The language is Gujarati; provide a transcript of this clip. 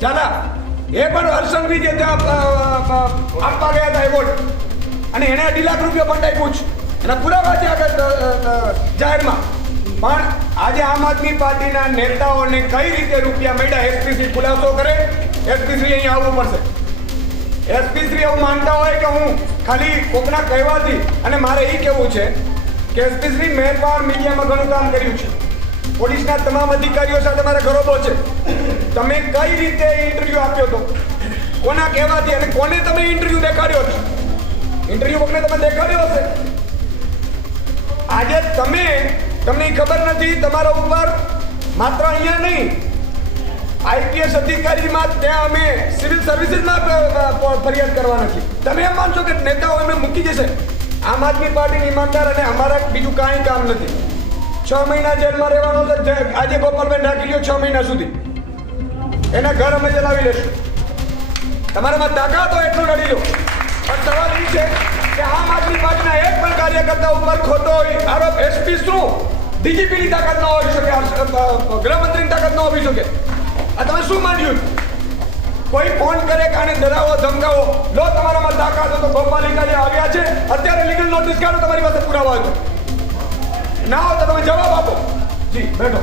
ચાલા એ પણ હર્ષંઘવી જે આપવા ગયા હતા એવોર્ડ અને એને 2 લાખ રૂપિયા ફંડ આપ્યું છે એના પુરાવા છે આગળ જાહેરમાં. પણ આજે આમ આદમી પાર્ટીના નેતાઓને કઈ રીતે રૂપિયા મળ્યા એસપીસી ખુલાસો કરે. એસપીસી અહીં આવવું પડશે. એસપીસી એવું માનતા હોય કે હું ખાલી કોકના કહેવાથી, અને મારે એ કહેવું છે કે એસપીસી મહેરબાન મીડિયામાં ઘણું કામ કર્યું છે. પોલીસના તમામ અધિકારીઓ સાથે મારા ગરોબો છે. તમે કઈ રીતે ઇન્ટરવ્યૂ આપ્યો હતો, કોના કહેવાથી, અને કોને તમે ઇન્ટરવ્યૂ દેખાડ્યો છે? ઇન્ટરવ્યૂ કોને તમે દેખાડ્યો હશે? આજે તમને ખબર નથી તમારા ઉપર માત્ર અહીંયા નહીં, આઈપીએસ અધિકારીમાં ત્યાં અમે સિવિલ સર્વિસીસમાં ફરિયાદ કરવા નથી. તમે એમ માનશો કે નેતાઓ એમને મૂકી જશે? આમ આદમી પાર્ટીની ઈમાનદાર અને અમારા બીજું કાંઈ કામ નથી. 6 મહિના જેલમાં રહેવાનો છે. આજે ગોપાલભાઈ નાખી લ્યો 6 મહિના સુધી, એના ઘર અમે ચલાવી લેશું. તમારામાં તાકાત હોય એટલું લડી લો. પણ સવાલ એ છે કે આમ આદમી પાર્ટીના એક પણ કાર્યકર્તા ઉપર ખોટો આરોપ, એસપી શું ડીજીપીની તાકાત ન હોઈ શકે, ગૃહમંત્રીની તાકાત ન હોવી શકે. આ તમે શું માન્યું? કોઈ ફોન કરે કે આને ડરાવો ધમકાવો, લો તમારામાં તાકાત હોય તો ગોપાલ ઇટાલિયા આવ્યા છે, અત્યારે લીગલ નોટિસ કાઢો, તમારી પાસે પુરાવા હોય તો. ના હોય તો તમે જવાબ આપો. જી બેઠો.